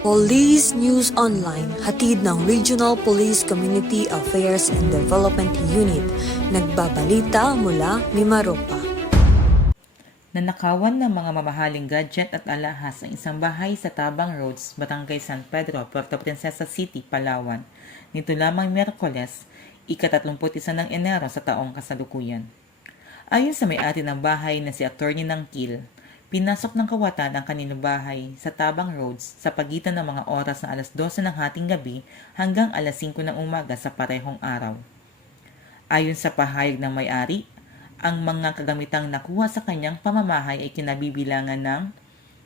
Police News Online, hatid ng Regional Police Community Affairs and Development Unit, nagbabalita mula Mimaropa. Nanakawan ng mga mamahaling gadget at alahas ang isang bahay sa Tabang Roads, Barangay San Pedro, Puerto Princesa City, Palawan. Nito lamang Miyerkules, ika-31 ng Enero sa taong kasalukuyan. Ayon sa may-ari ng bahay na si Attorney Nangkil, pinasok ng kawatan ang kanilang bahay sa Tabang Roads sa pagitan ng mga oras na alas 12 ng hating gabi hanggang alas 5 ng umaga sa parehong araw. Ayon sa pahayag ng may-ari, ang mga kagamitang nakuha sa kanyang pamamahay ay kinabibilangan ng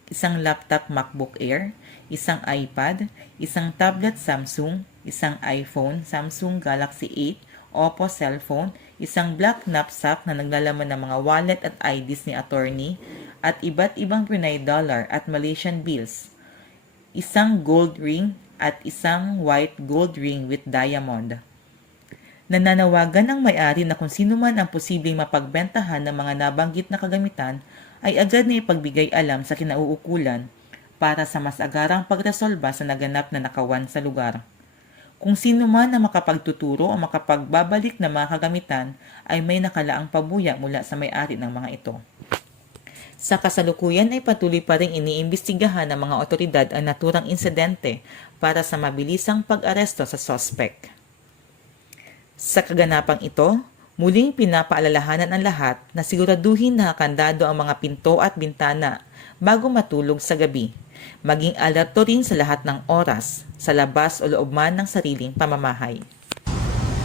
isang laptop MacBook Air, isang iPad, isang tablet Samsung, isang iPhone Samsung Galaxy 8, Oppo cellphone, isang black knapsack na naglalaman ng mga wallet at IDs ni attorney, at iba't ibang Brunei dollar at Malaysian bills, isang gold ring at isang white gold ring with diamond. Nananawagan ang may-ari na kung sino man ang posibleng mapagbentahan ng mga nabanggit na kagamitan ay agad na ipagbigay alam sa kinauukulan para sa mas agarang pagresolba sa naganap na nakawan sa lugar. Kung sino man ang makapagtuturo o makapagbabalik ng mga kagamitan ay may nakalaang pabuya mula sa may-ari ng mga ito. Sa kasalukuyan ay patuloy pa rin iniimbestigahan ng mga otoridad ang naturang insidente para sa mabilisang pag-aresto sa sospek. Sa kaganapang ito, muling pinapaalalahanan ang lahat na siguraduhin na kandado ang mga pinto at bintana bago matulog sa gabi. Maging alerto rin sa lahat ng oras, sa labas o loob man ng sariling pamamahay.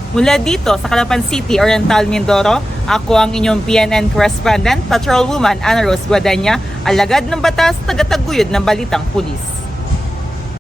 Mula dito sa Calapan City, Oriental Mindoro, ako ang inyong PNN correspondent, Patrolwoman Ana Rose Guadanya, alagad ng batas, tagataguyod ng balitang pulis.